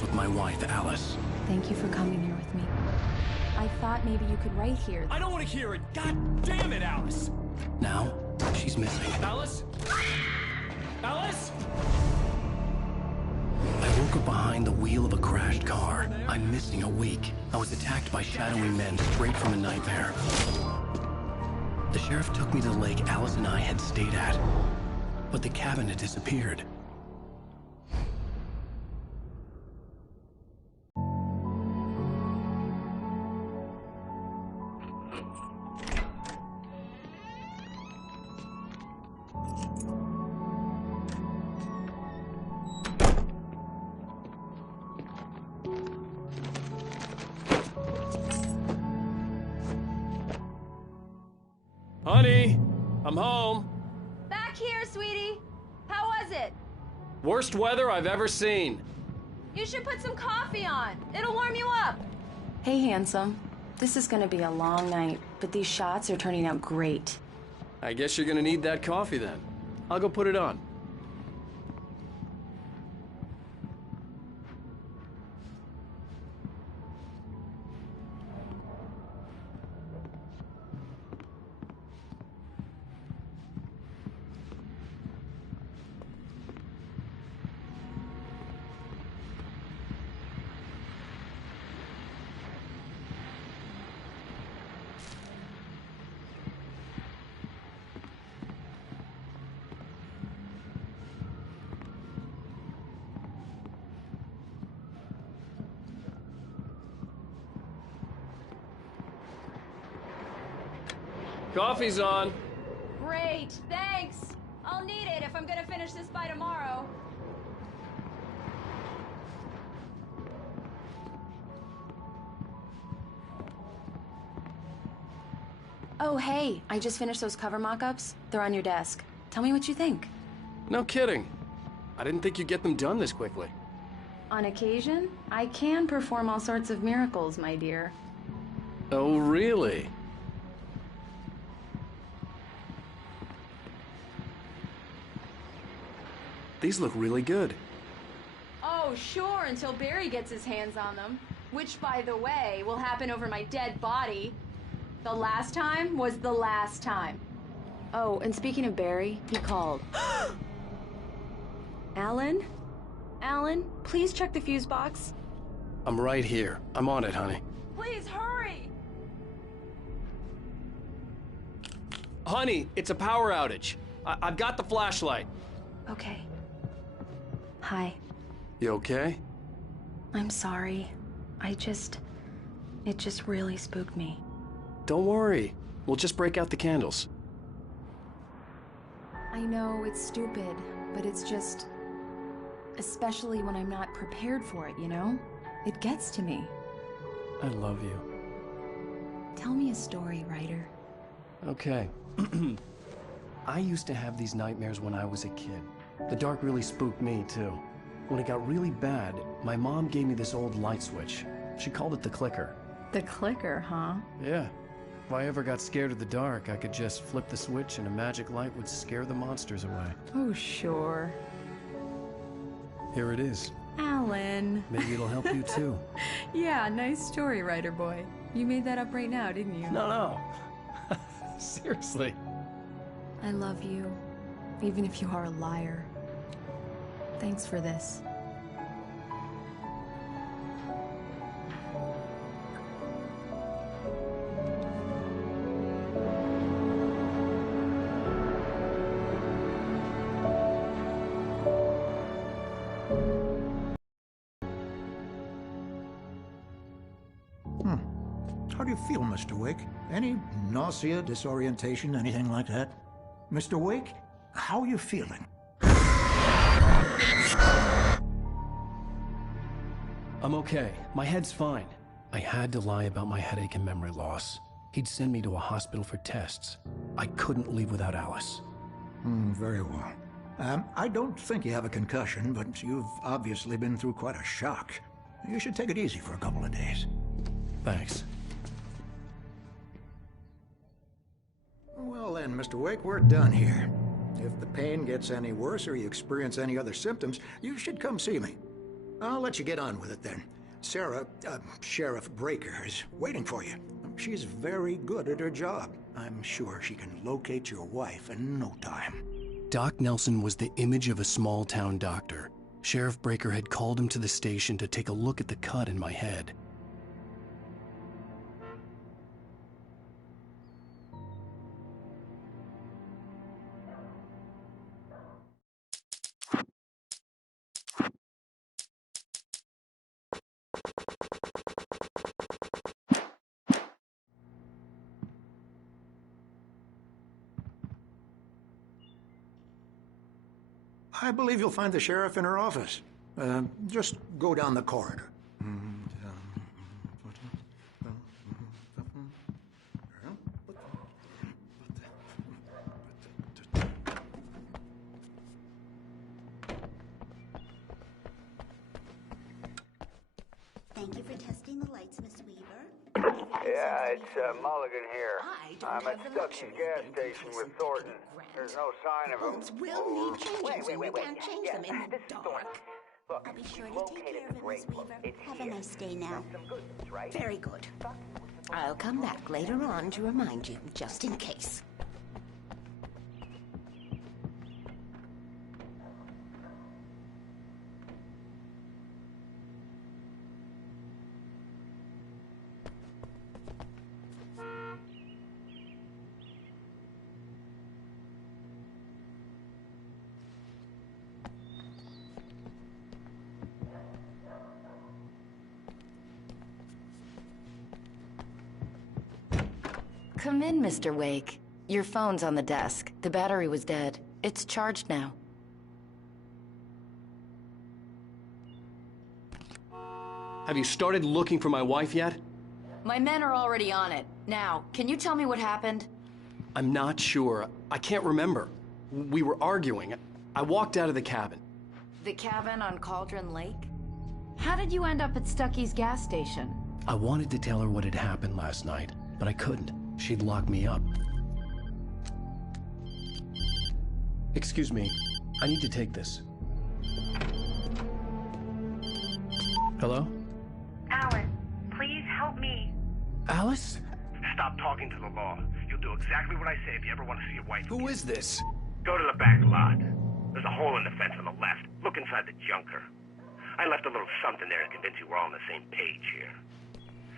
with my wife, Alice. Thank you for coming here with me. I thought maybe you could write here. I don't want to hear it! God damn it, Alice! Now, she's missing. Alice? Alice? I woke up behind the wheel of a crashed car. I'm missing a week. I was attacked by shadowy men straight from a nightmare. The sheriff took me to the lake Alice and I had stayed at, but the cabin had disappeared. Honey, I'm home. Back here, sweetie. How was it? Worst weather I've ever seen. You should put some coffee on. It'll warm you up. Hey, handsome. This is gonna be a long night, but these shots are turning out great. I guess you're gonna need that coffee then. I'll go put it on. Coffee's on. Great, thanks. I'll need it if I'm gonna finish this by tomorrow. Oh, hey, I just finished those cover mock-ups. They're on your desk. Tell me what you think. No kidding. I didn't think you'd get them done this quickly. On occasion, I can perform all sorts of miracles, my dear. Oh, really? These look really good. Oh, sure, until Barry gets his hands on them. Which, by the way, will happen over my dead body. The last time was the last time. Oh, and speaking of Barry, he called. Alan? Alan, please check the fuse box. I'm right here. I'm on it, honey. Please hurry! Honey, it's a power outage. I've got the flashlight. Okay. Hi. You okay? I'm sorry. It just really spooked me. Don't worry. We'll just break out the candles. I know it's stupid, but it's just... Especially when I'm not prepared for it, you know? It gets to me. I love you. Tell me a story, writer. Okay. I used to have these nightmares when I was a kid. The dark really spooked me, too. When it got really bad, my mom gave me this old light switch. She called it the clicker. The clicker, huh? Yeah. If I ever got scared of the dark, I could just flip the switch and a magic light would scare the monsters away. Oh, sure. Here it is. Alan. Maybe it'll help you, too. Yeah, nice story, writer boy. You made that up right now, didn't you? No. Seriously. I love you, even if you are a liar. Thanks for this. How do you feel, Mr. Wake? Any nausea, disorientation, anything like that? Mr. Wake, how are you feeling? I'm okay. My head's fine. I had to lie about my headache and memory loss. He'd send me to a hospital for tests. I couldn't leave without Alice. Very well. I don't think you have a concussion, but you've obviously been through quite a shock. You should take it easy for a couple of days. Thanks. Well then, Mr. Wake, we're done here. If the pain gets any worse or you experience any other symptoms, you should come see me. I'll let you get on with it then. Sarah, Sheriff Breaker, is waiting for you. She's very good at her job. I'm sure she can locate your wife in no time. Doc Nelson was the image of a small-town doctor. Sheriff Breaker had called him to the station to take a look at the cut in my head. I believe you'll find the sheriff in her office. Just go down the corridor. Thank you for testing the lights, Miss Weaver. Yeah, it's Mulligan here. I'm at Stuckey's gas station with Thornton. There's no sign of him. Bulbs will need changing, you can't change them in the This is dark. Thornton. Look, I'll be sure we to take located care of the it, grave. Miss Weaver. It's Have a here. nice day now. Some good news, right? Very good. I'll come back later on to remind you, just in case. Come in, Mr. Wake. Your phone's on the desk. The battery was dead. It's charged now. Have you started looking for my wife yet? My men are already on it. Now, can you tell me what happened? I'm not sure. I can't remember. We were arguing. I walked out of the cabin. The cabin on Cauldron Lake? How did you end up at Stuckey's gas station? I wanted to tell her what had happened last night, but I couldn't. She'd lock me up. Excuse me. I need to take this. Hello? Alice, please help me. Alice? Stop talking to the law. You'll do exactly what I say if you ever want to see your wife. Who is this? Go to the back lot. There's a hole in the fence on the left. Look inside the junker. I left a little something there to convince you we're all on the same page here.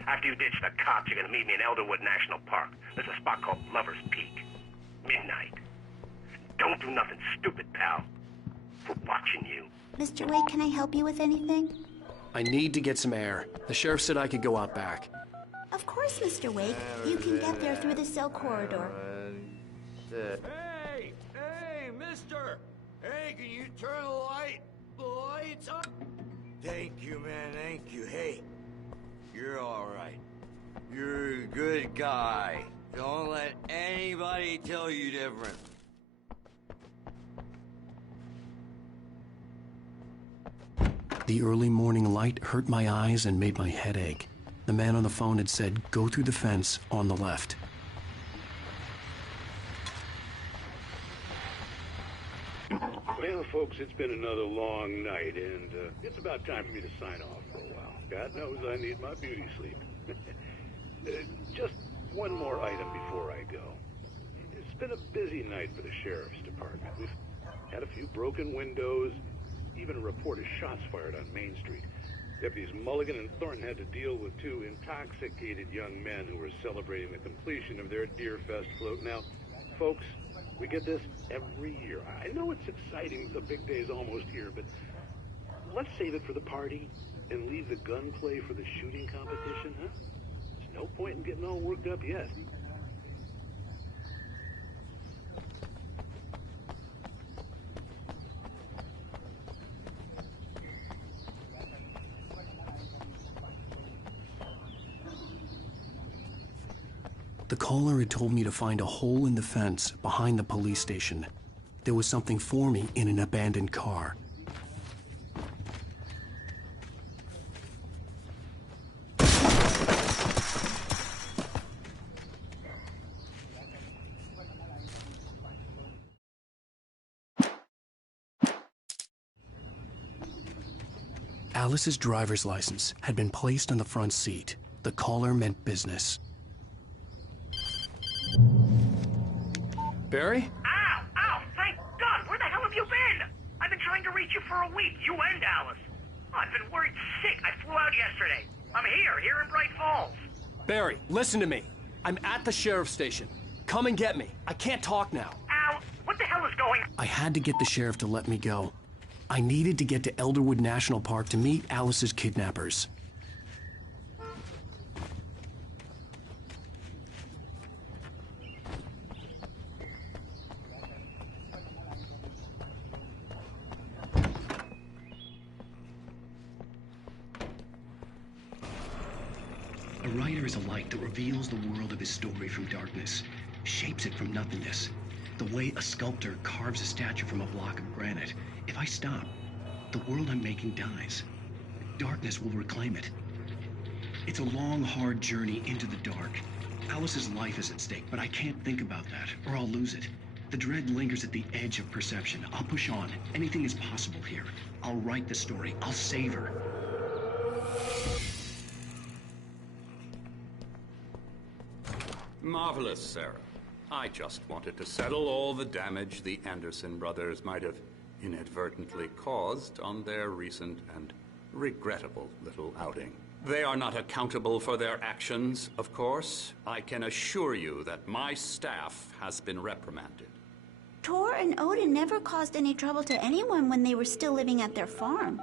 After you ditch the cops, you're gonna meet me in Elderwood National Park. There's a spot called Lover's Peak. Midnight. Don't do nothing stupid, pal. We're watching you. Mr. Wake, can I help you with anything? I need to get some air. The sheriff said I could go out back. Of course, Mr. Wake. You can get there through the cell corridor. Hey, mister! Hey, can you turn the lights on? Thank you, man, thank you. Hey, you're all right. You're a good guy. Don't let anybody tell you different. The early morning light hurt my eyes and made my head ache. The man on the phone had said, go through the fence on the left. Well, folks, it's been another long night, and it's about time for me to sign off for a while. God knows I need my beauty sleep. Just one more item before I go. It's been a busy night for the sheriff's department. We've had a few broken windows, even a report of shots fired on Main Street. Deputies Mulligan and Thornton had to deal with two intoxicated young men who were celebrating the completion of their Deerfest float. Now, folks, we get this every year. I know it's exciting, the big day's almost here, but let's save it for the party and leave the gunplay for the shooting competition, huh? There's no point in getting all worked up yet. The caller had told me to find a hole in the fence behind the police station. There was something for me in an abandoned car. Alice's driver's license had been placed on the front seat. The caller meant business. Barry? Ow! Ow! Thank God! Where the hell have you been? I've been trying to reach you for a week, you and Alice. I've been worried sick. I flew out yesterday. I'm here in Bright Falls. Barry, listen to me. I'm at the sheriff's station. Come and get me. I can't talk now. Al, what the hell is going on? I had to get the sheriff to let me go. I needed to get to Elderwood National Park to meet Alice's kidnappers. A writer is a light that reveals the world of his story from darkness, shapes it from nothingness. The way a sculptor carves a statue from a block of granite. If I stop, the world I'm making dies. Darkness will reclaim it. It's a long, hard journey into the dark. Alice's life is at stake, but I can't think about that, or I'll lose it. The dread lingers at the edge of perception. I'll push on. Anything is possible here. I'll write the story. I'll save her. Marvelous, Sarah. I just wanted to settle all the damage the Anderson brothers might have inadvertently caused on their recent and regrettable little outing. They are not accountable for their actions, of course. I can assure you that my staff has been reprimanded. Tor and Odin never caused any trouble to anyone when they were still living at their farm.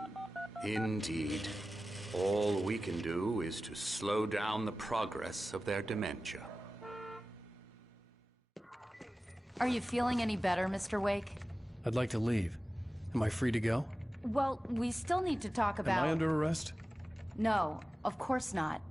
Indeed. All we can do is to slow down the progress of their dementia. Are you feeling any better, Mr. Wake? I'd like to leave. Am I free to go? Well, we still need to talk about... Am I under arrest? No, of course not.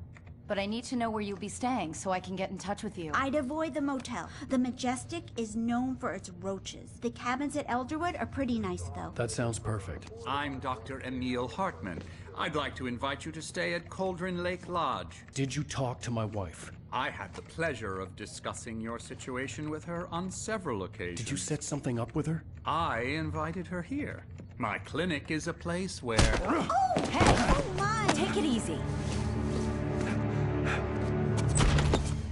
But I need to know where you'll be staying so I can get in touch with you. I'd avoid the motel. The Majestic is known for its roaches. The cabins at Elderwood are pretty nice, though. That sounds perfect. I'm Dr. Emil Hartman. I'd like to invite you to stay at Cauldron Lake Lodge. Did you talk to my wife? I had the pleasure of discussing your situation with her on several occasions. Did you set something up with her? I invited her here. My clinic is a place where... Oh, hey! Oh, my! Take it easy.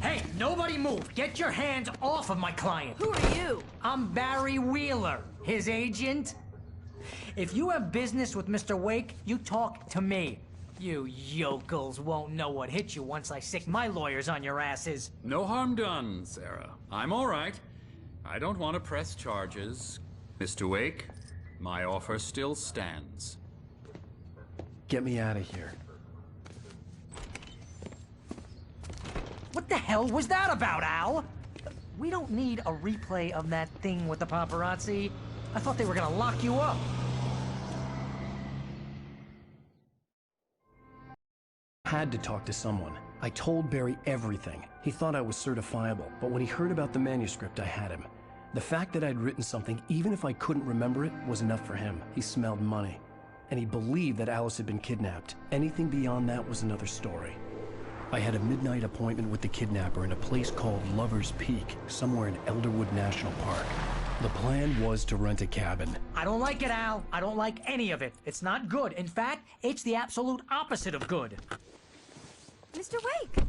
Hey, nobody move! Get your hands off of my client! Who are you? I'm Barry Wheeler, his agent. If you have business with Mr. Wake, you talk to me. You yokels won't know what hit you once I sick my lawyers on your asses. No harm done, Sarah. I'm all right. I don't want to press charges. Mr. Wake, my offer still stands. Get me out of here. What the hell was that about, Al? We don't need a replay of that thing with the paparazzi. I thought they were gonna lock you up. Had to talk to someone. I told Barry everything. He thought I was certifiable, but when he heard about the manuscript, I had him. The fact that I'd written something, even if I couldn't remember it, was enough for him. He smelled money. And he believed that Alice had been kidnapped. Anything beyond that was another story. I had a midnight appointment with the kidnapper in a place called Lover's Peak, somewhere in Elderwood National Park. The plan was to rent a cabin. I don't like it, Al. I don't like any of it. It's not good. In fact, it's the absolute opposite of good. Mr. Wake!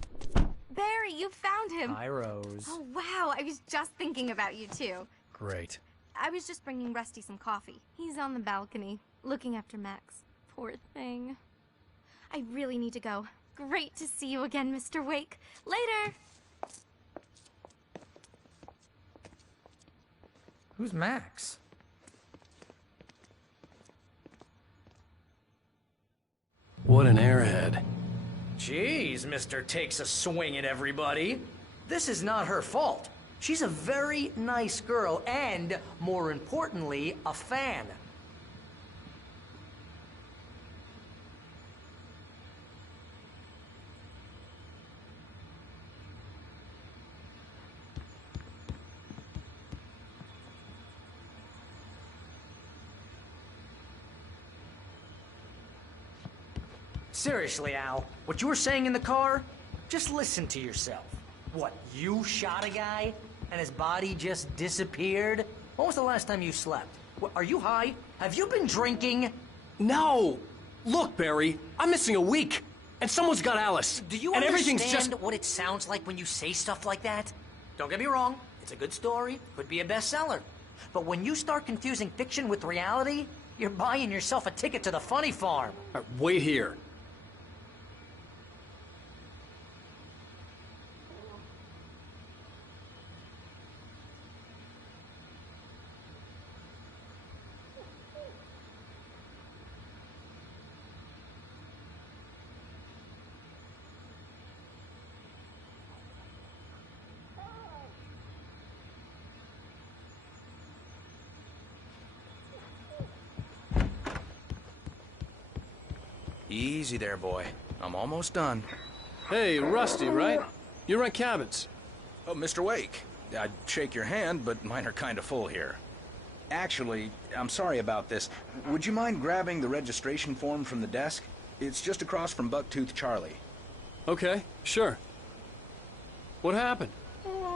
Barry, you found him! Hi, Rose. Oh, wow, I was just thinking about you, too. Great. I was just bringing Rusty some coffee. He's on the balcony, looking after Max. Poor thing. I really need to go. Great to see you again, Mr. Wake. Later! Who's Max? What an airhead. Jeez, Mr. Takes a swing at everybody. This is not her fault. She's a very nice girl and, more importantly, a fan. Seriously, Al, what you were saying in the car, just listen to yourself. What, you shot a guy and his body just disappeared? When was the last time you slept? What, are you high? Have you been drinking? No! Look, Barry, I'm missing a week. And someone's got Alice. Do you and understand everything's just... what it sounds like when you say stuff like that? Don't get me wrong. It's a good story. Could be a bestseller. But when you start confusing fiction with reality, you're buying yourself a ticket to the funny farm. Wait here. Easy there, boy. I'm almost done. Hey, Rusty, right? You rent cabins. Oh, Mr. Wake. I'd shake your hand, but mine are kind of full here. Actually, I'm sorry about this. Would you mind grabbing the registration form from the desk? It's just across from Bucktooth Charlie. Okay, sure. What happened?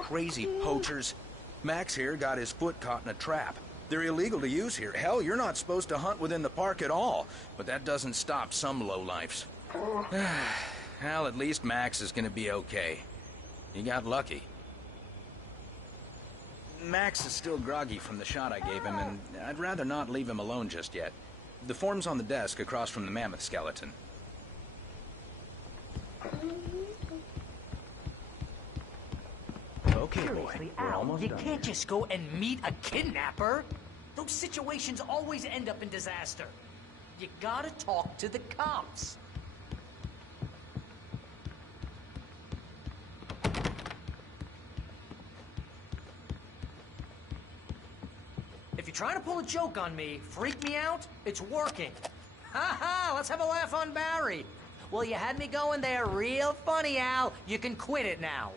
Crazy poachers. Max here got his foot caught in a trap. They're illegal to use here. Hell, you're not supposed to hunt within the park at all. But that doesn't stop some lowlifes. Well, at least Max is gonna be okay. He got lucky. Max is still groggy from the shot I gave him, and I'd rather not leave him alone just yet. The form's on the desk across from the mammoth skeleton. Okay, boy. We're almost done. You can't just go and meet a kidnapper. Those situations always end up in disaster. You gotta talk to the cops. If you're trying to pull a joke on me, freak me out, it's working. Ha ha, let's have a laugh on Barry. Well, you had me going there real funny, Al. You can quit it now.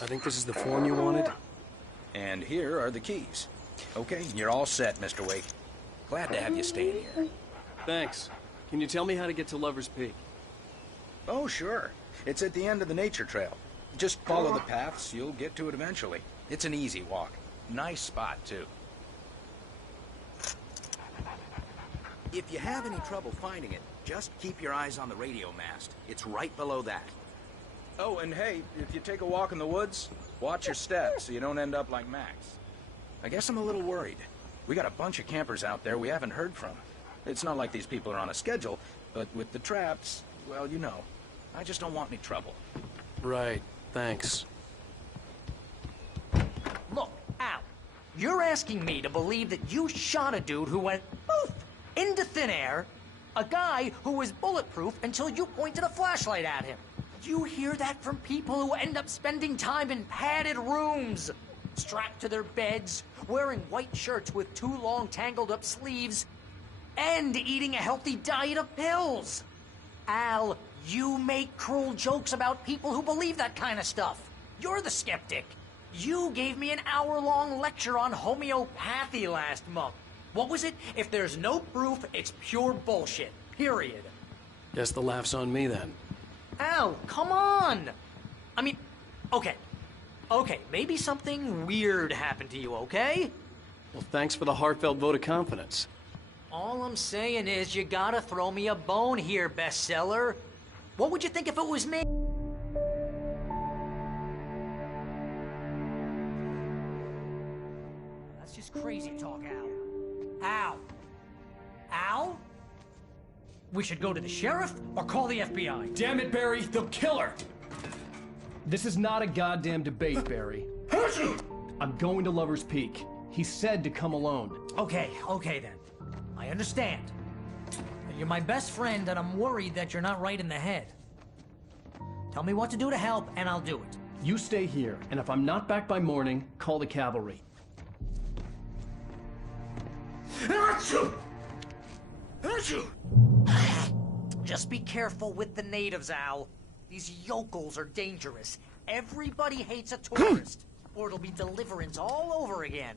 I think this is the form you wanted. And here are the keys. Okay, you're all set, Mr. Wake. Glad to have you staying here. Thanks. Can you tell me how to get to Lover's Peak? Oh, sure. It's at the end of the nature trail. Just follow the paths, you'll get to it eventually. It's an easy walk. Nice spot, too. If you have any trouble finding it, just keep your eyes on the radio mast. It's right below that. Oh, and hey, if you take a walk in the woods, watch your steps so you don't end up like Max. I guess I'm a little worried. We got a bunch of campers out there we haven't heard from. It's not like these people are on a schedule, but with the traps, well, you know. I just don't want any trouble. Right, thanks. Look, Al, you're asking me to believe that you shot a dude who went poof into thin air, a guy who was bulletproof until you pointed a flashlight at him. You hear that from people who end up spending time in padded rooms, strapped to their beds, wearing white shirts with too long tangled up sleeves, and eating a healthy diet of pills. Al, you make cruel jokes about people who believe that kind of stuff. You're the skeptic. You gave me an hour-long lecture on homeopathy last month. What was it? If there's no proof, it's pure bullshit. Period. Guess the laugh's on me then. Al, come on! I mean, okay. Okay, maybe something weird happened to you, okay? Well, thanks for the heartfelt vote of confidence. All I'm saying is you gotta throw me a bone here, bestseller. What would you think if it was me? That's just crazy talk, Al. Al? Al? We should go to the sheriff or call the FBI. Damn it, Barry, they'll kill her! This is not a goddamn debate, Barry. I'm going to Lover's Peak. He said to come alone. Okay then. I understand. You're my best friend, and I'm worried that you're not right in the head. Tell me what to do to help, and I'll do it. You stay here, and if I'm not back by morning, call the cavalry. Just be careful with the natives, Al. These yokels are dangerous. Everybody hates a tourist, or it'll be Deliverance all over again.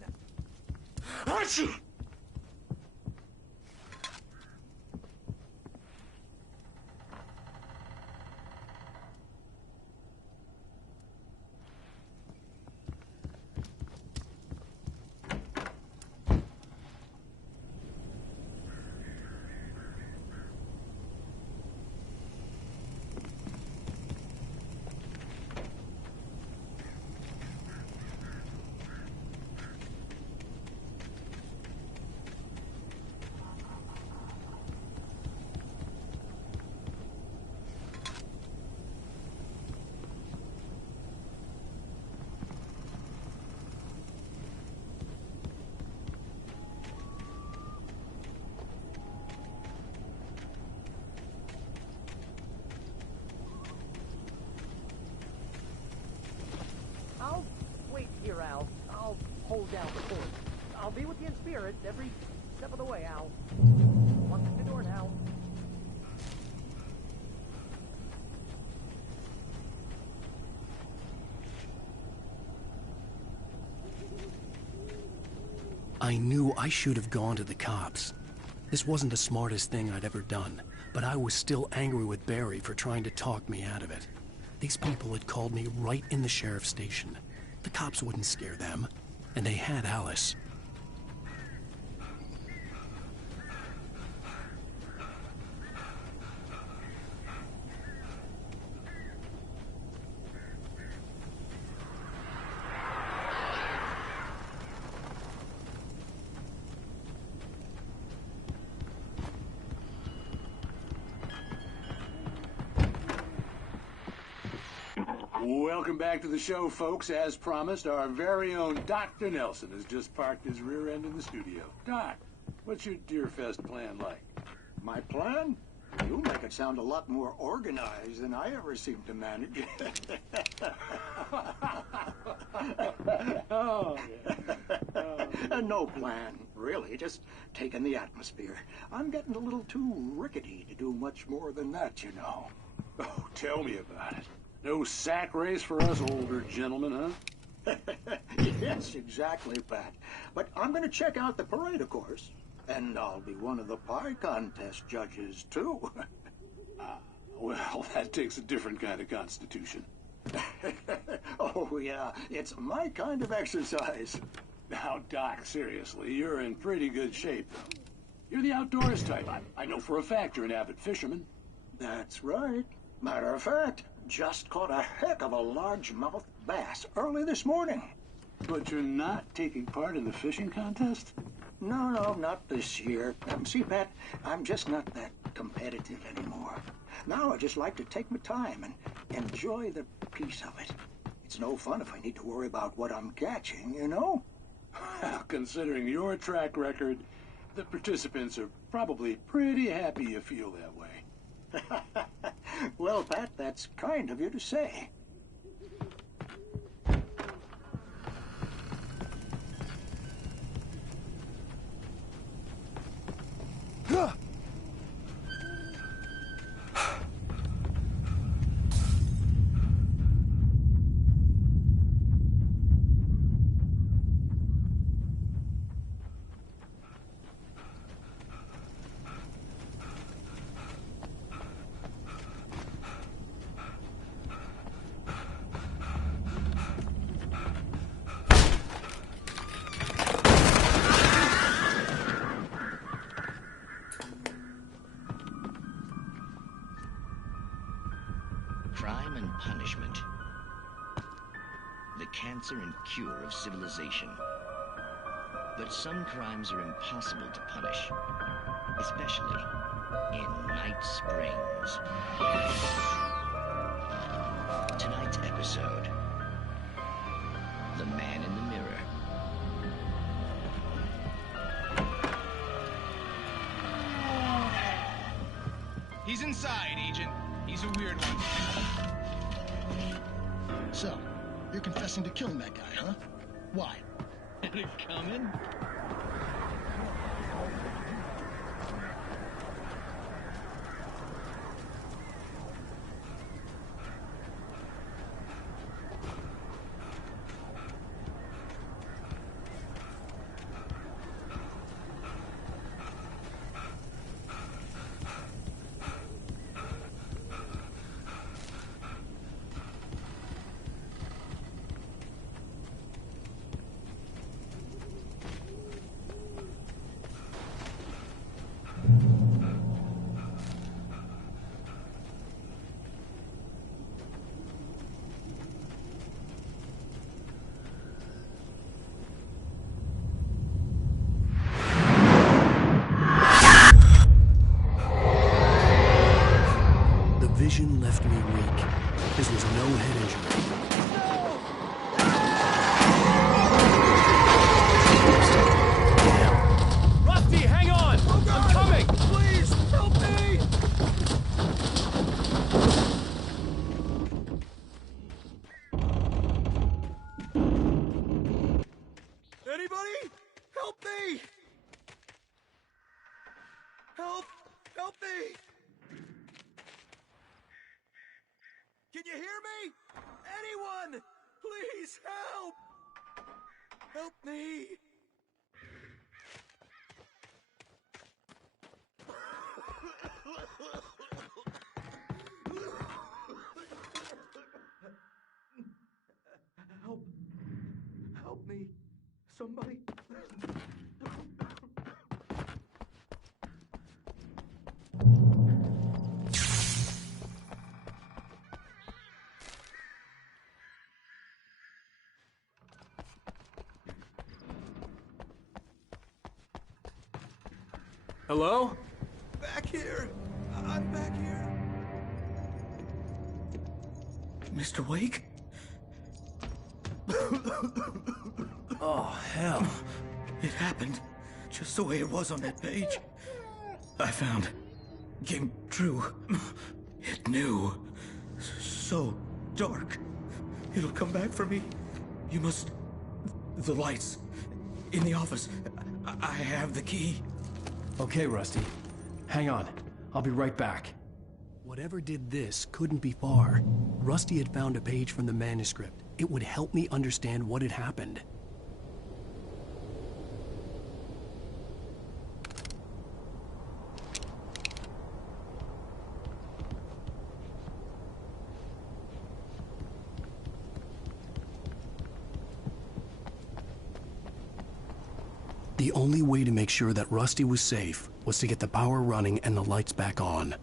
cool down before. I'll be with you in spirit every step of the way, Al. Walk through the door now. I knew I should have gone to the cops. This wasn't the smartest thing I'd ever done, but I was still angry with Barry for trying to talk me out of it. These people had called me right in the sheriff's station. The cops wouldn't scare them, and they had Alice. Welcome back to the show, folks. As promised, our very own Dr. Nelson has just parked his rear end in the studio. Doc, what's your Deerfest plan like? My plan? You make it sound a lot more organized than I ever seem to manage. Oh, yeah. No plan, really. Just taking the atmosphere. I'm getting a little too rickety to do much more than that, you know. Oh, tell me about it. No sack race for us older gentlemen, huh? Yes, exactly, Pat. But I'm going to check out the parade, of course. And I'll be one of the pie contest judges, too. Well, that takes a different kind of constitution. Oh, yeah. It's my kind of exercise. Now, Doc, seriously, you're in pretty good shape, though. You're the outdoors type. I know for a fact you're an avid fisherman. That's right. Matter of fact, just caught a heck of a largemouth bass early this morning. But you're not taking part in the fishing contest? No, not this year. See, Pat, I'm just not that competitive anymore. Now I just like to take my time and enjoy the peace of it. It's no fun if I need to worry about what I'm catching, you know? Well, considering your track record, the participants are probably pretty happy you feel that way. Well, Pat, that's kind of you to say. Crime and punishment. The cancer and cure of civilization. But some crimes are impossible to punish, especially in Night Springs. Tonight's episode, The Man in the Mirror. He's inside, Agent. He's a weird one. So, you're confessing to killing that guy, huh? Why? Had it coming? Vision left me weak. This was no head injury. Rusty, hang on! I'm coming! Please, help me! Help! Help me! Can you hear me? Anyone! Please help! Help me! Help me. Somebody. Hello? Back here. I'm back here. Mr. Wake? Oh, hell. It happened just the way it was on that page. I found. Came true. It knew. So dark. It'll come back for me. You must... The lights. In the office. I have the key. Okay, Rusty. Hang on. I'll be right back. Whatever did this couldn't be far. Rusty had found a page from the manuscript. It would help me understand what had happened. The only way to make sure that Rusty was safe was to get the power running and the lights back on.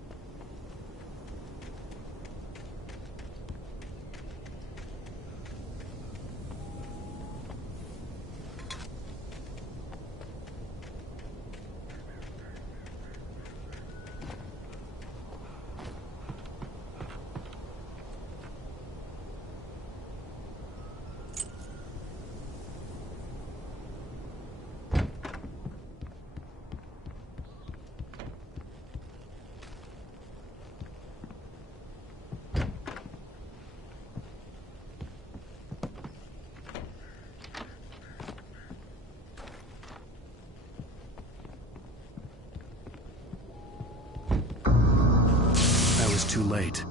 Too late.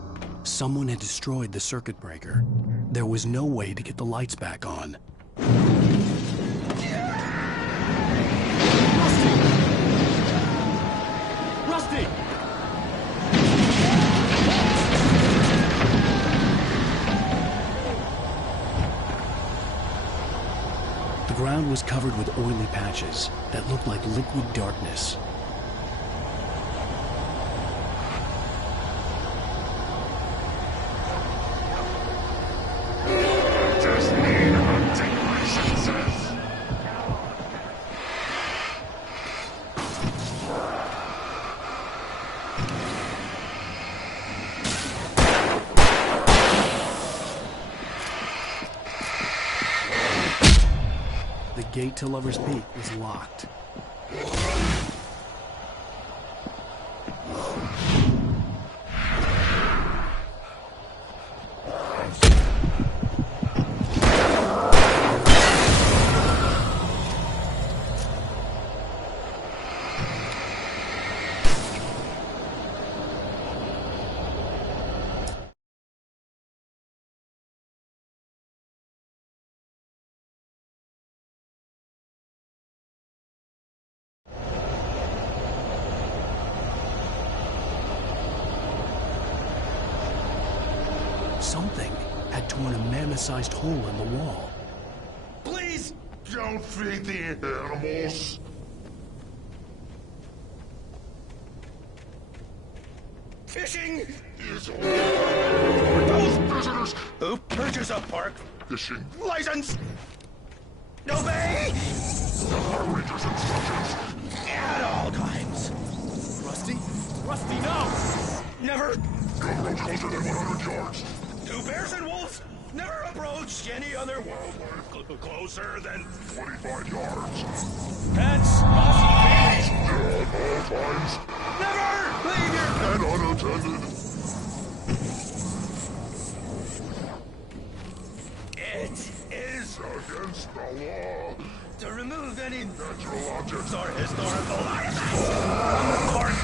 Someone had destroyed the circuit breaker. There was no way to get the lights back on. Rusty! The ground was covered with oily patches that looked like liquid darkness. The gate to Lover's Peak was locked. Something had torn a mammoth-sized hole in the wall. Please don't feed the animals. Fishing is over. Those visitors who purchase a park fishing license. Obey Power Rangers instructions at all times. Rusty? Rusty, no! Never. Don't approach closer than 100 yards. Two bears and wolves never approach any other wildlife closer than 25 yards. Pets must be At all times. Never leave your And unattended. It is against the law to remove any natural objects or historical artifacts from the park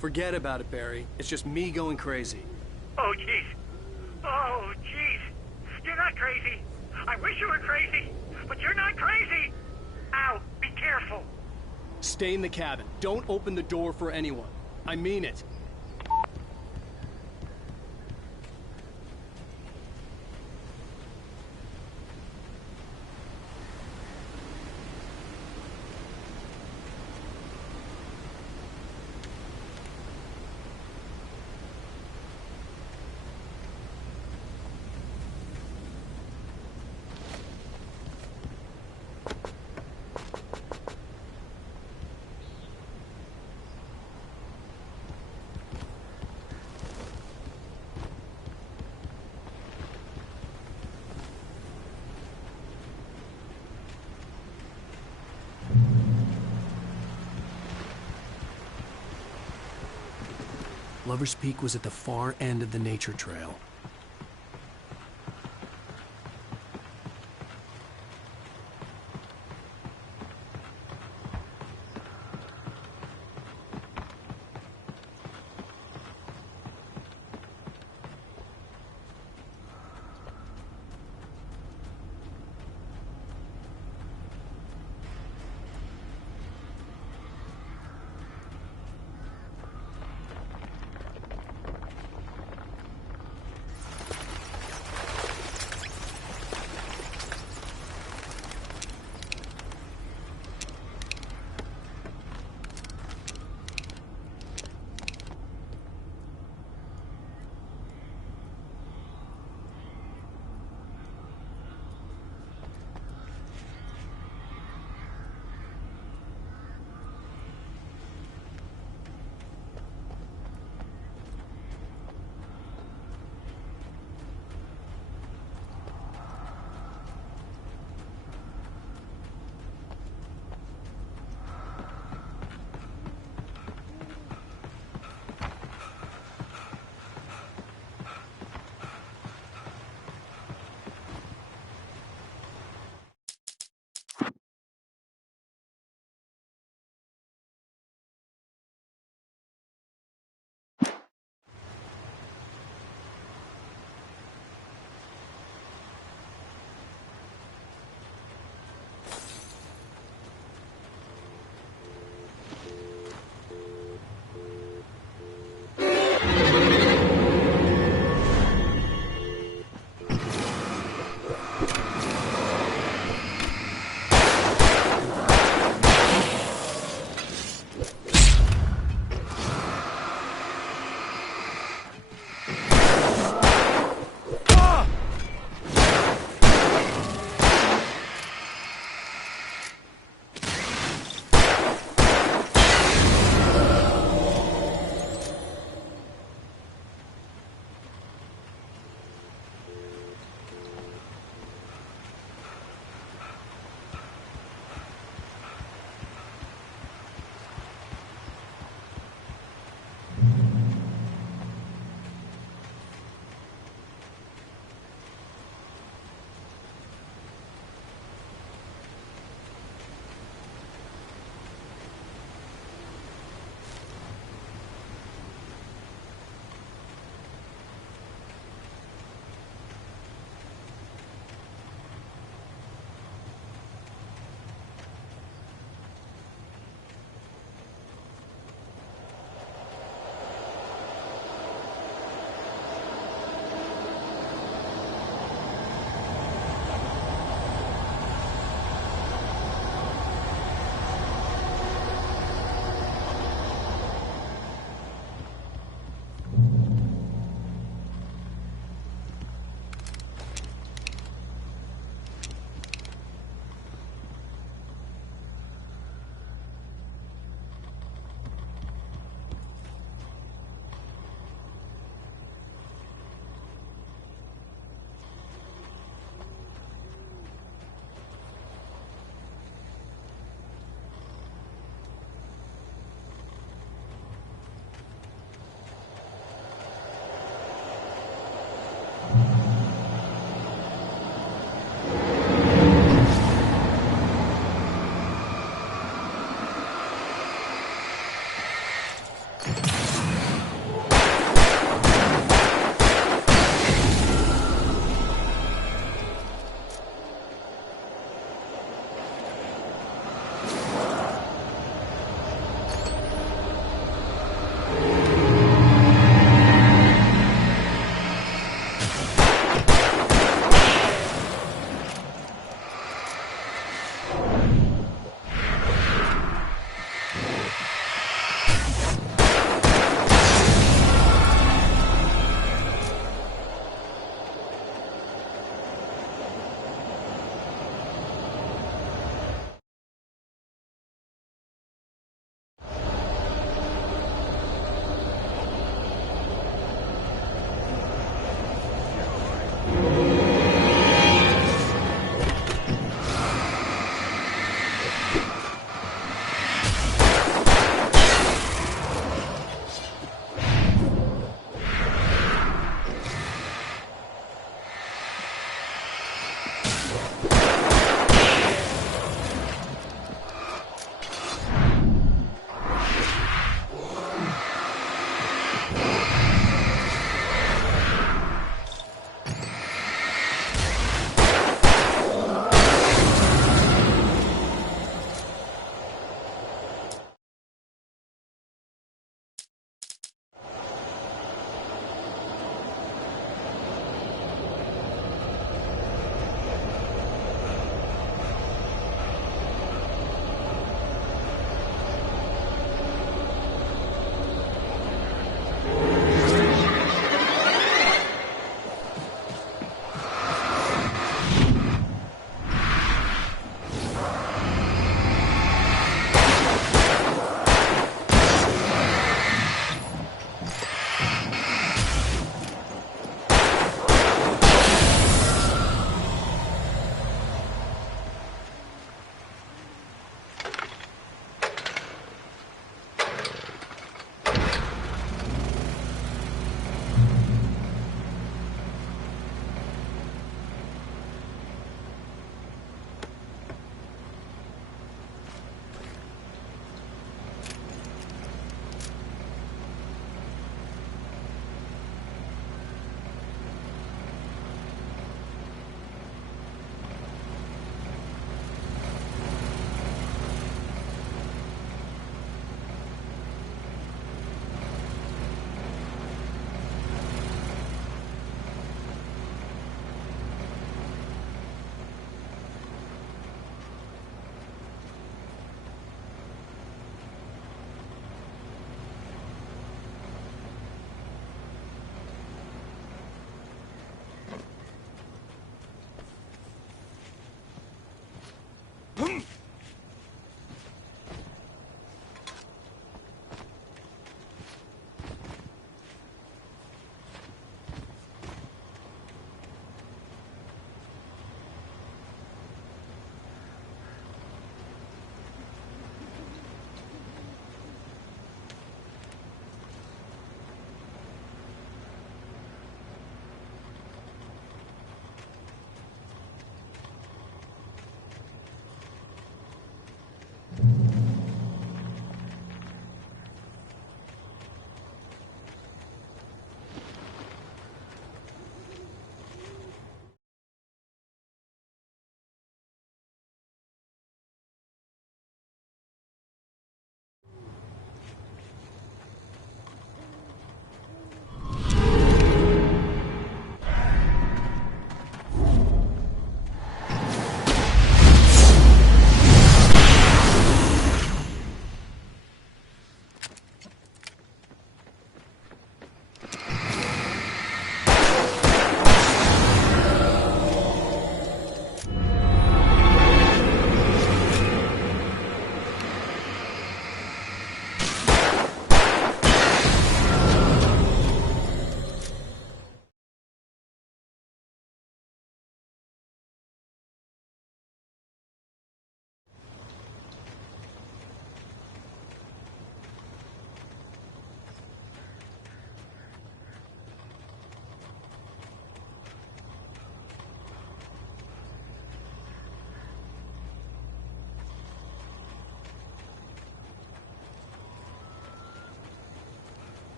Forget about it, Barry. It's just me going crazy. Oh, jeez. Oh, jeez. You're not crazy. I wish you were crazy, but you're not crazy. Ow, be careful. Stay in the cabin. Don't open the door for anyone. I mean it. Lover's Peak was at the far end of the nature trail.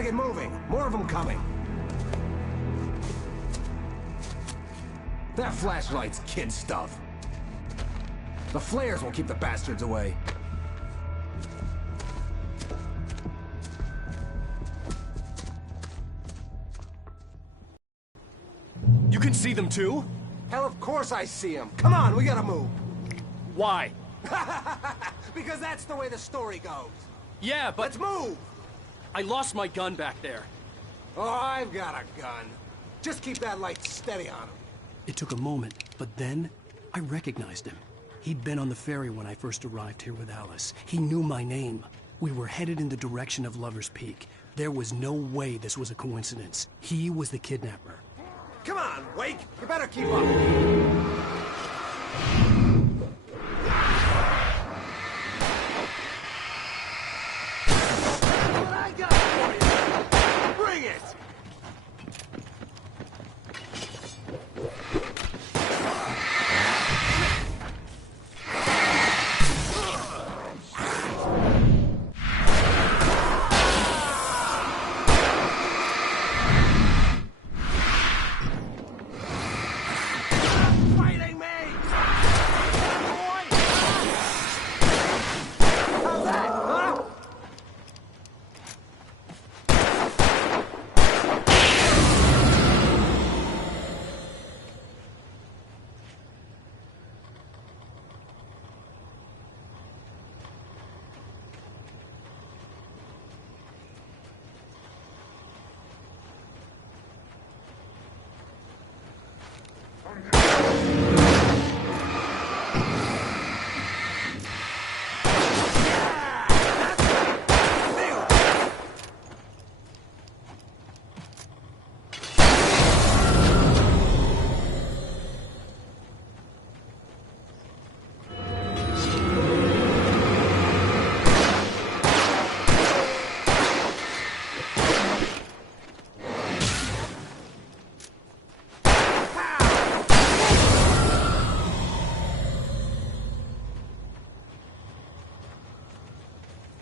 Gotta get moving. More of them coming. That flashlight's kid stuff. The flares will keep the bastards away. You can see them too? Hell, of course I see them. Come on, we gotta move. Why? Because that's the way the story goes. Yeah, but... Let's move! I lost my gun back there. Oh, I've got a gun. Just keep that light steady on him. It took a moment, but then I recognized him. He'd been on the ferry when I first arrived here with Alice. He knew my name. We were headed in the direction of Lover's Peak. There was no way this was a coincidence. He was the kidnapper. Come on, Wake! You better keep up!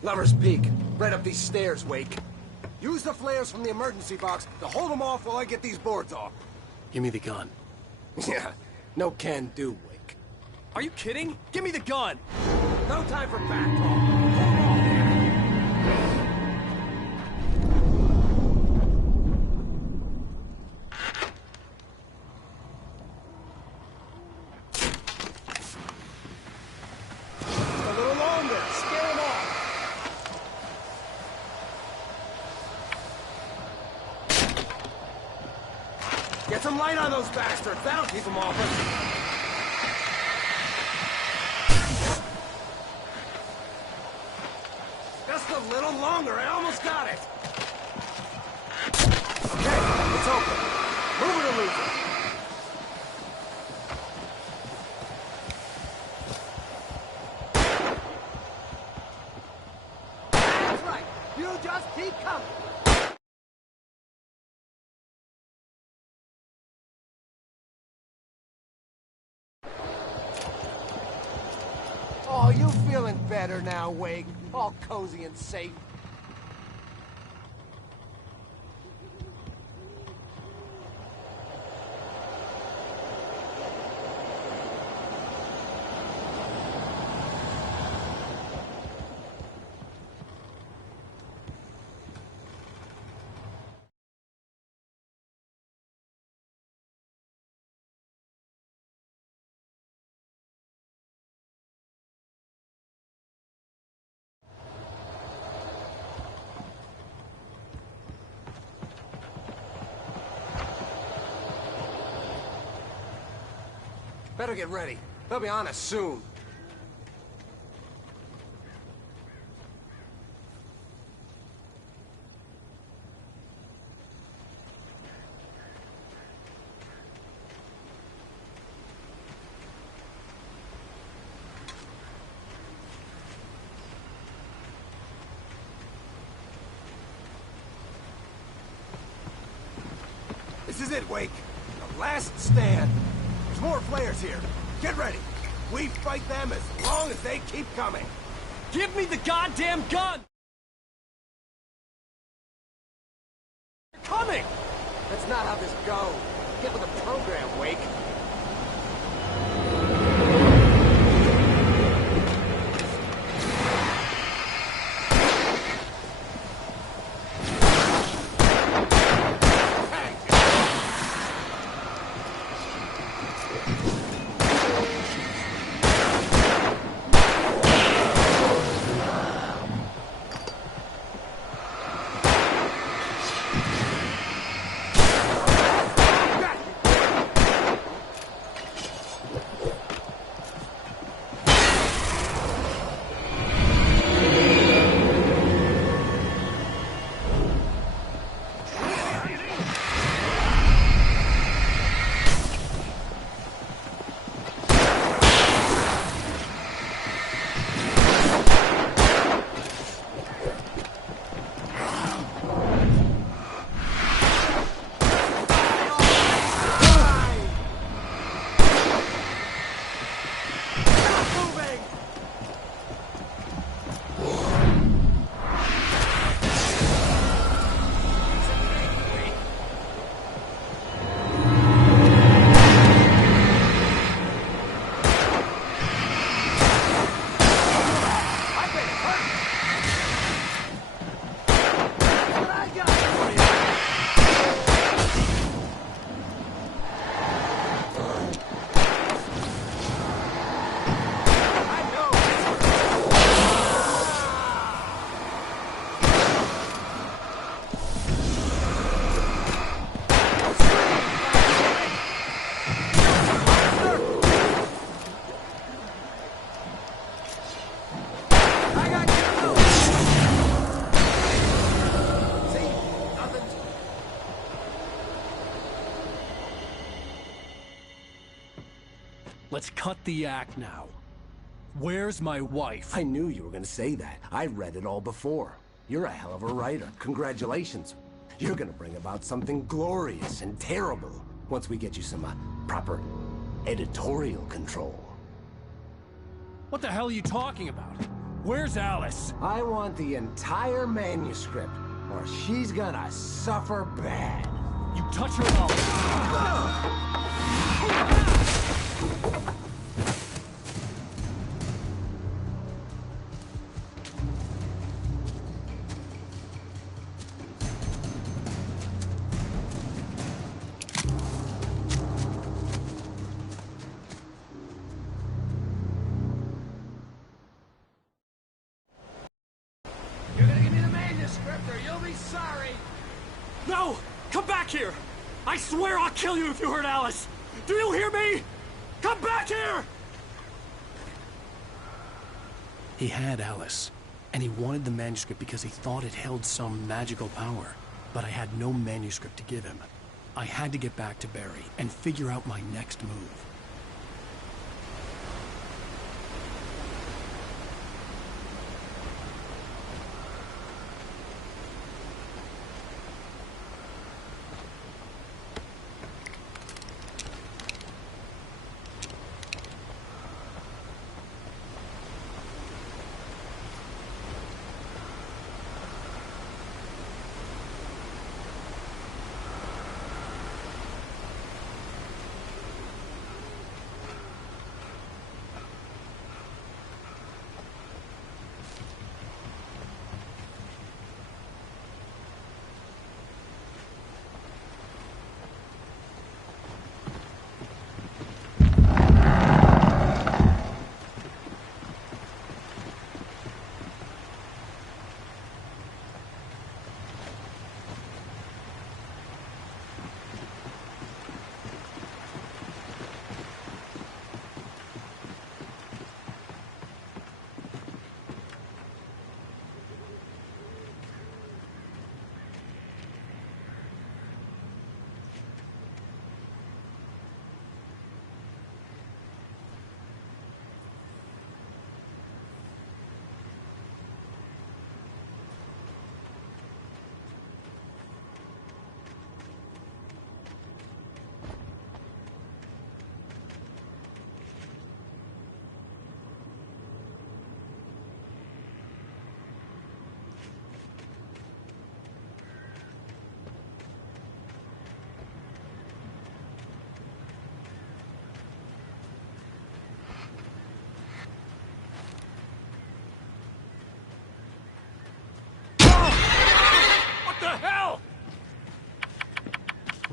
Lover's Peak. Right up these stairs, Wake. Use the flares from the emergency box to hold them off while I get these boards off. Give me the gun. Yeah, no can do, Wake. Are you kidding? Give me the gun! No time for back talk. Get some light on those bastards. That'll keep them off us. Just a little longer. I almost got it. Okay, it's open. Move it or lose it. That's right. You just keep coming. Oh, you feeling better now, Wake? All cozy and safe. Better get ready. They'll be on us soon. This is it, Wake. The last stand. There's more flares here. Get ready. We fight them as long as they keep coming. Give me the goddamn gun! That's not how this goes. Get with the program, Wake. Let's cut the act now. Where's my wife? I knew you were gonna say that. I read it all before. You're a hell of a writer. Congratulations. You're gonna bring about something glorious and terrible once we get you some proper editorial control. What the hell are you talking about? Where's Alice? I want the entire manuscript, or she's gonna suffer bad. You touch her mouth. You're gonna give me the manuscript, or you'll be sorry. No! Come back here! I swear I'll kill you if you hurt Alice! Do you hear me? Come back here! He had Alice, and he wanted the manuscript because he thought it held some magical power. But I had no manuscript to give him. I had to get back to Barry and figure out my next move.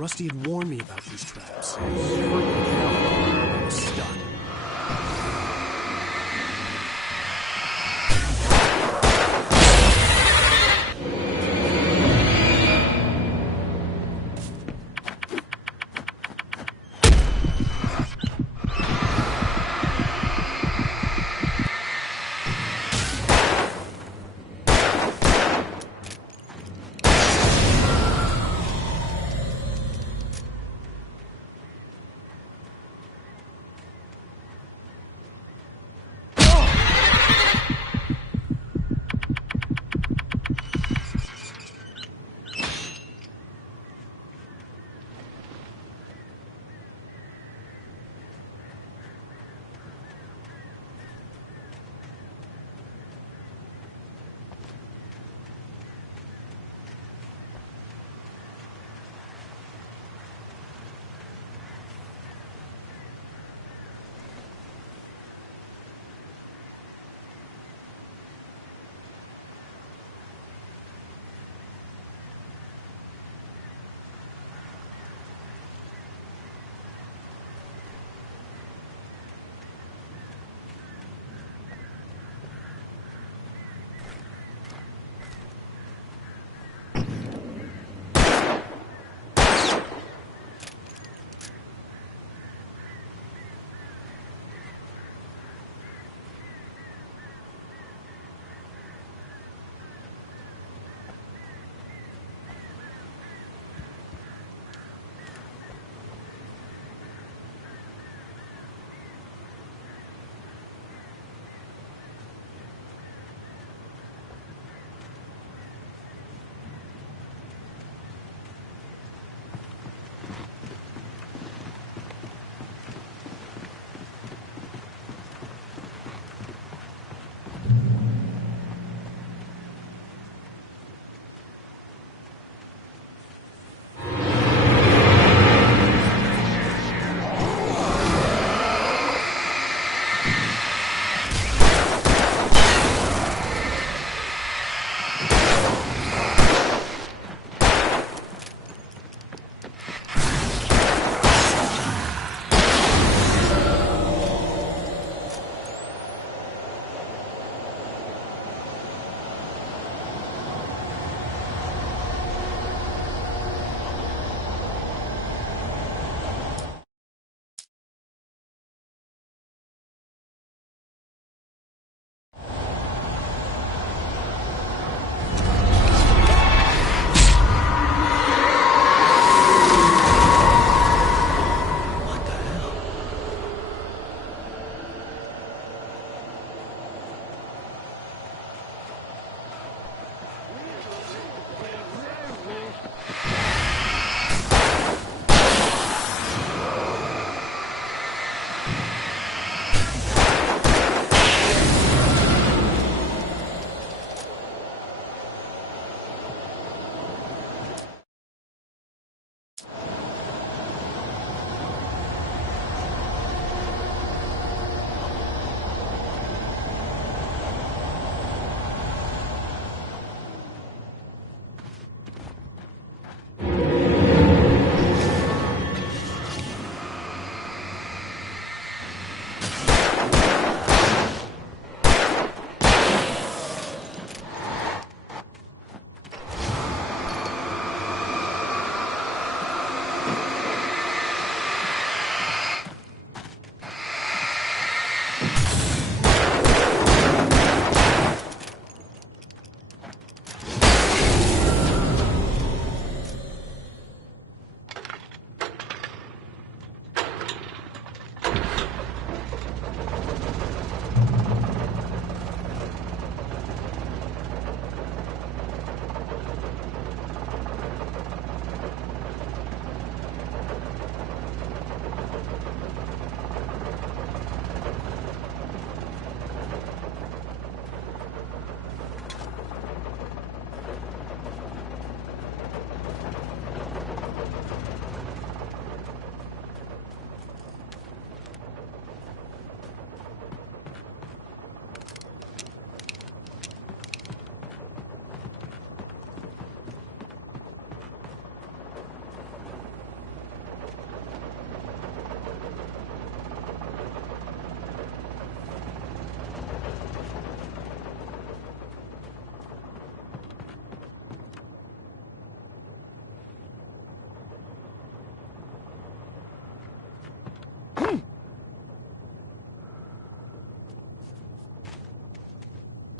Rusty had warned me about these traps. I was stuck.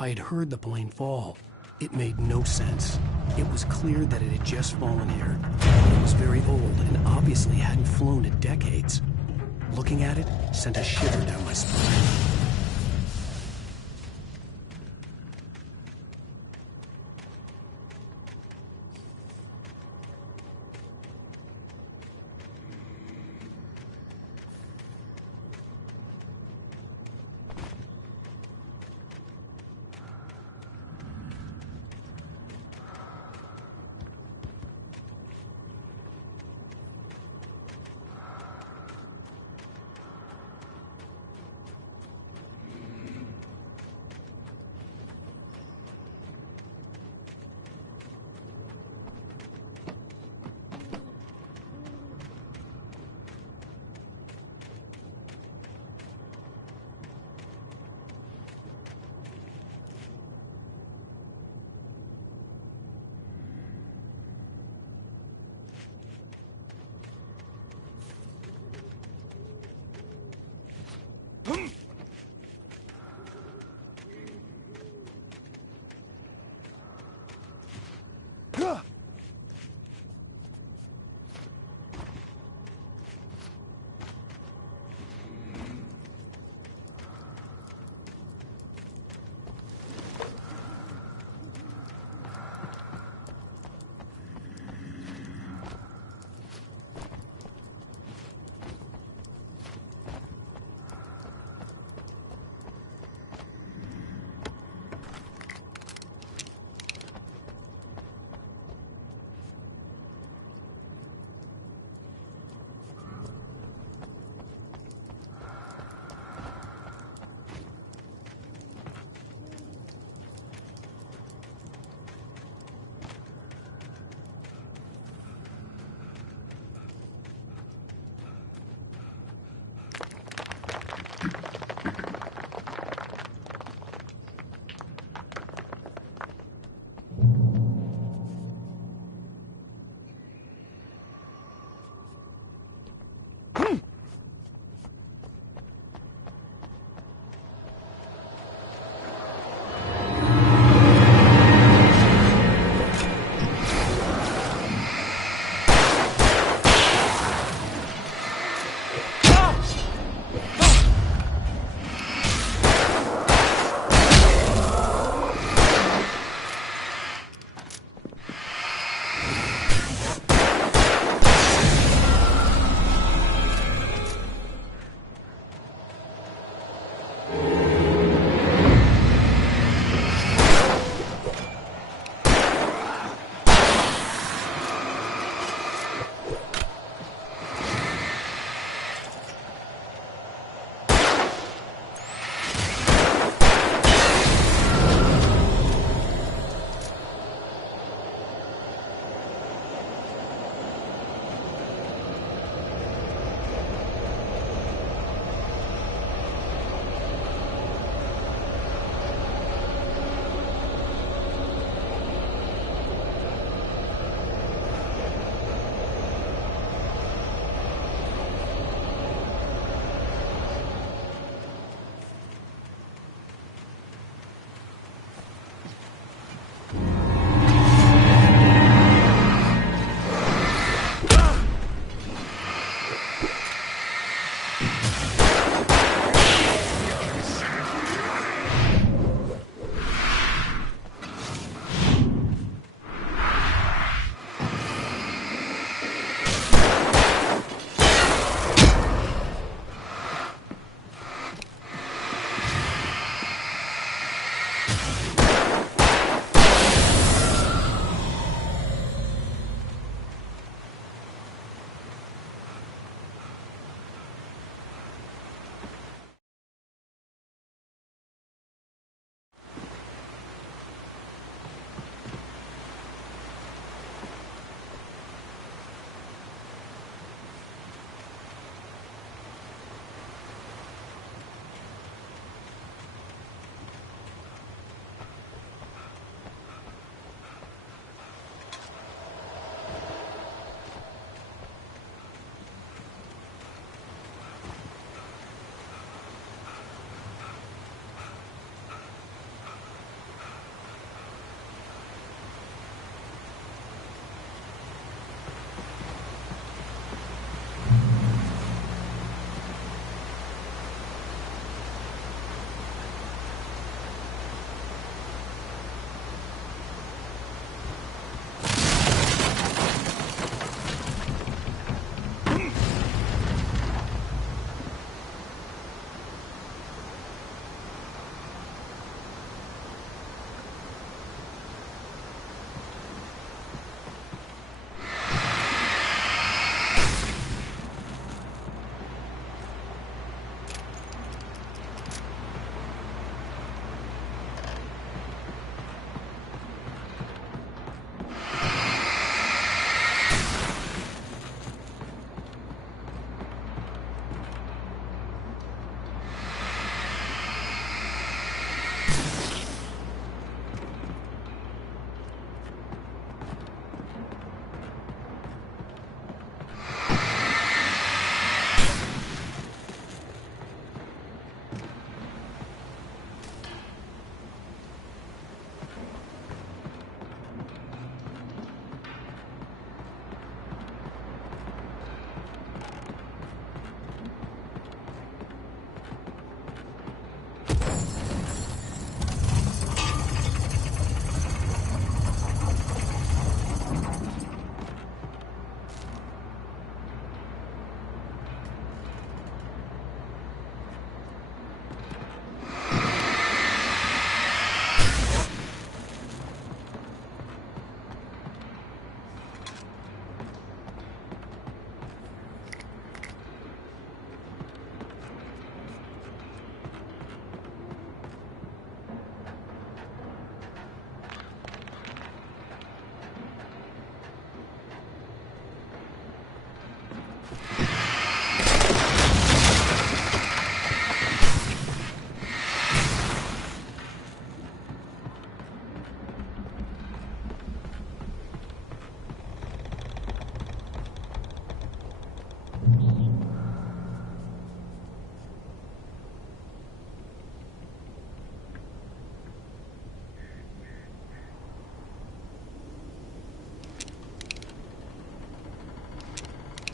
I had heard the plane fall. It made no sense. It was clear that it had just fallen here. It was very old and obviously hadn't flown in decades. Looking at it sent a shiver down my spine.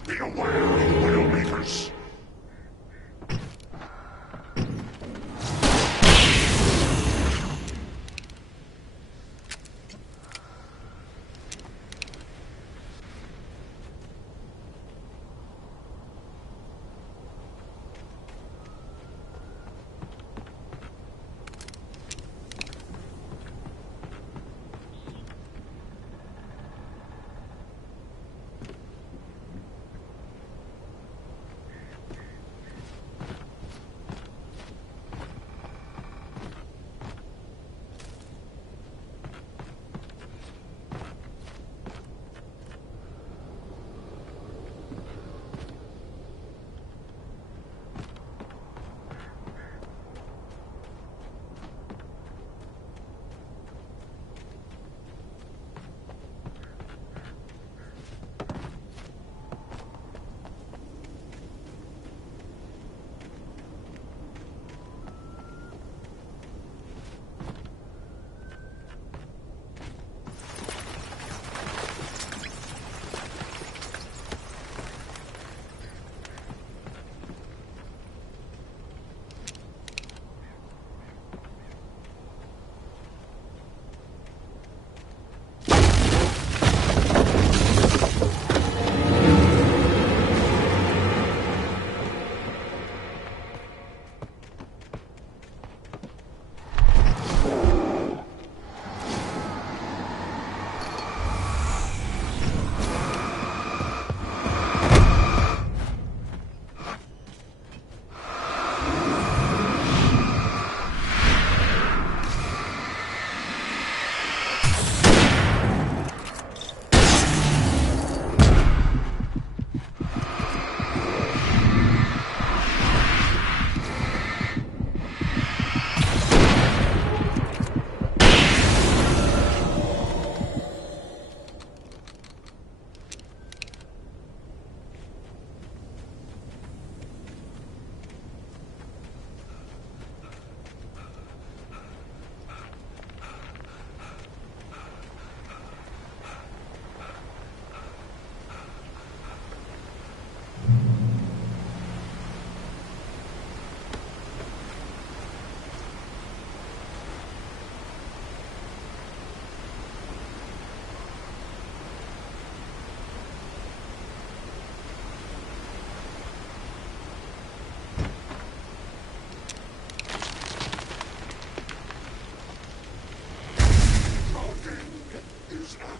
Be aware of the Widowmakers.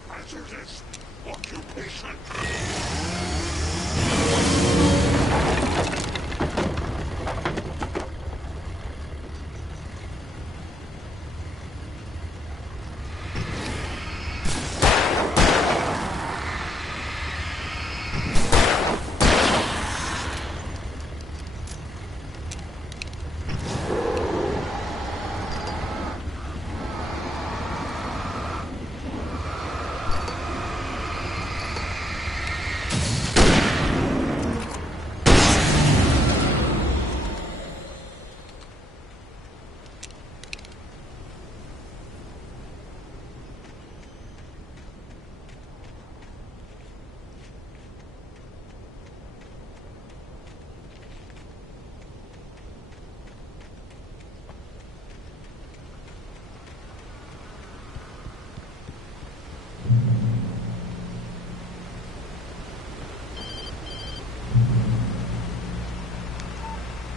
Hazardous occupation.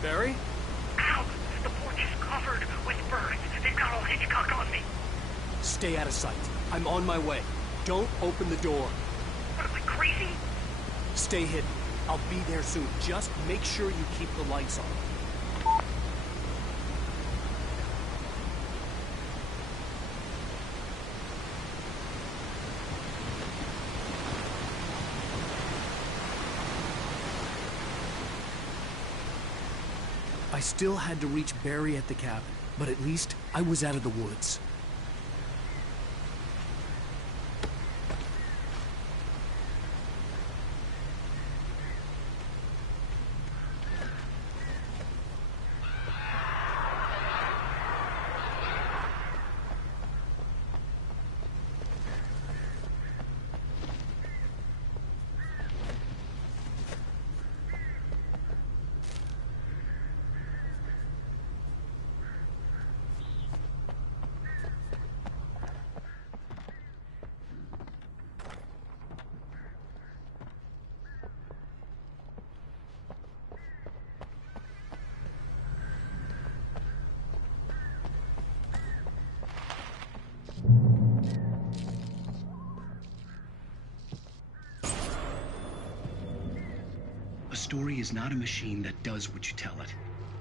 Barry? Ow! The porch is covered with birds. They've got all Hitchcock on me. Stay out of sight. I'm on my way. Don't open the door. What, am I crazy? Stay hidden. I'll be there soon. Just make sure you keep the lights on. I still had to reach Barry at the cabin, but at least I was out of the woods. A story is not a machine that does what you tell it.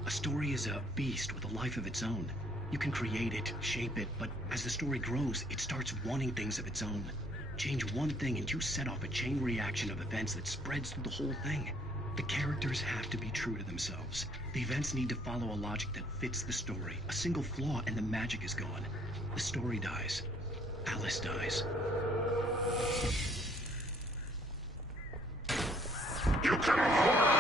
A story is a beast with a life of its own. You can create it, shape it, but as the story grows, it starts wanting things of its own. Change one thing and you set off a chain reaction of events that spreads through the whole thing. The characters have to be true to themselves. The events need to follow a logic that fits the story. A single flaw and the magic is gone. The story dies. Alice dies. You can afford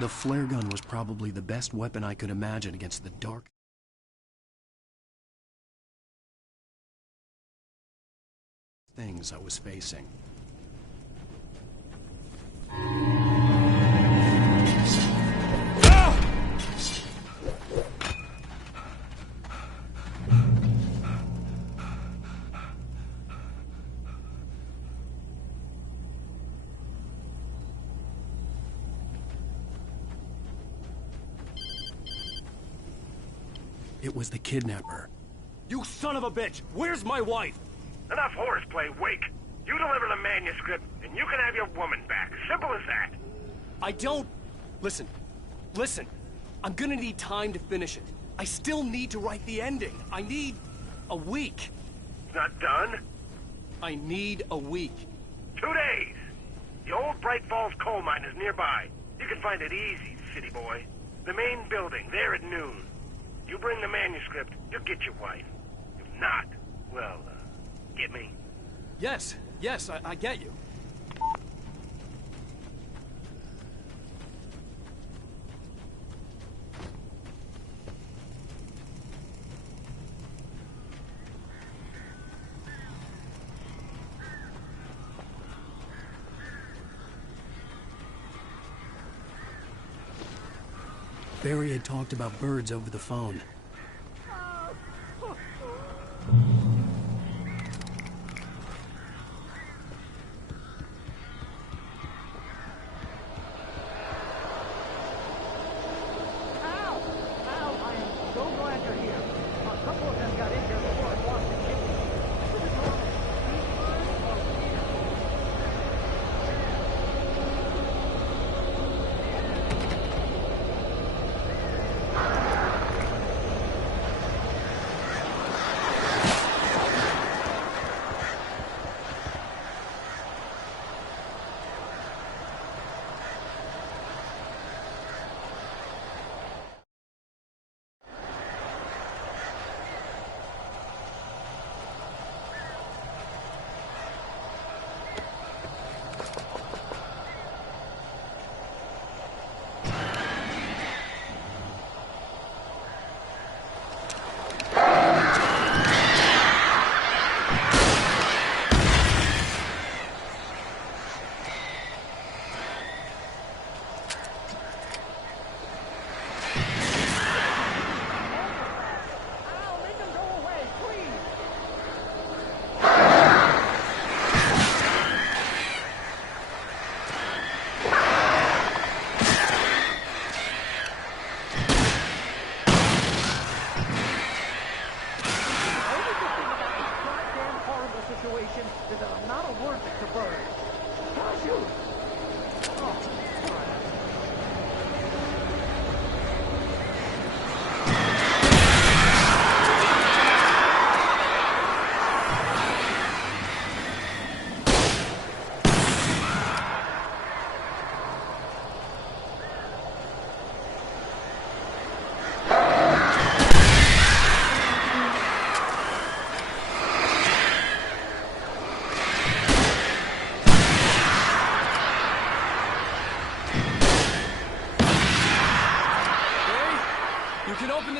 The flare gun was probably the best weapon I could imagine against the dark things I was facing. It was the kidnapper. You son of a bitch! Where's my wife? Enough horseplay, Wake. You deliver the manuscript, and you can have your woman back. Simple as that. I don't... Listen. I'm gonna need time to finish it. I still need to write the ending. I need a week. Not done? I need a week. 2 days. The old Bright Falls coal mine is nearby. You can find it easy, city boy. The main building, there at noon. You bring the manuscript, you'll get your wife. If not, well, get me? Yes, I get you. Barry had talked about birds over the phone.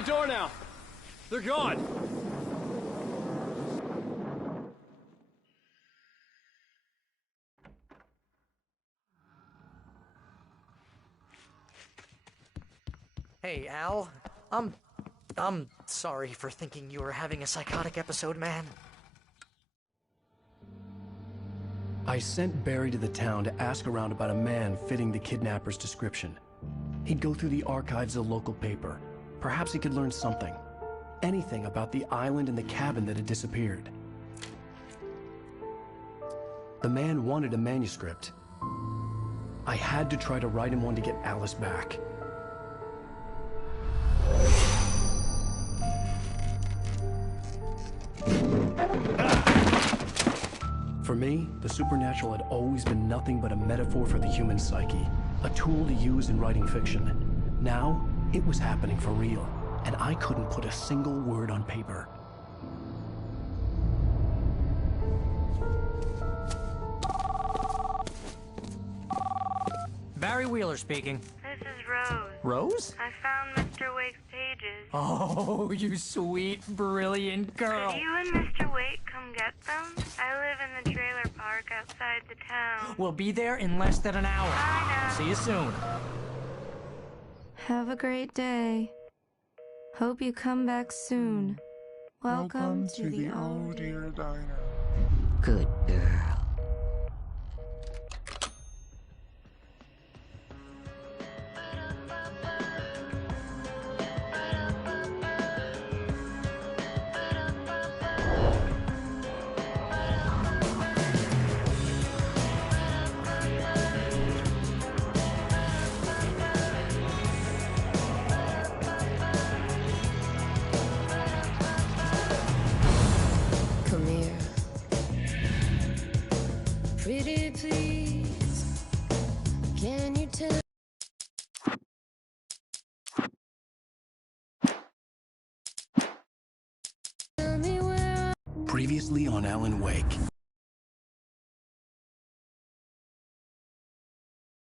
Door now. They're gone. Hey, Al. I'm sorry for thinking you were having a psychotic episode, man. I sent Barry to the town to ask around about a man fitting the kidnapper's description. He'd go through the archives of the local paper. Perhaps he could learn something. Anything about the island and the cabin that had disappeared. The man wanted a manuscript. I had to try to write him one to get Alice back. For me, the supernatural had always been nothing but a metaphor for the human psyche, a tool to use in writing fiction. Now, it was happening for real, and I couldn't put a single word on paper. Barry Wheeler speaking. This is Rose? I found Mr. Wake's pages. Oh, you sweet, brilliant girl. Could you and Mr. Wake come get them? I live in the trailer park outside the town. We'll be there in less than an hour. Bye now. See you soon. Have a great day. Hope you come back soon. Welcome to the Oh Dear Diner. Good girl. Come here. Pretty please, can you tell? Previously on Alan Wake.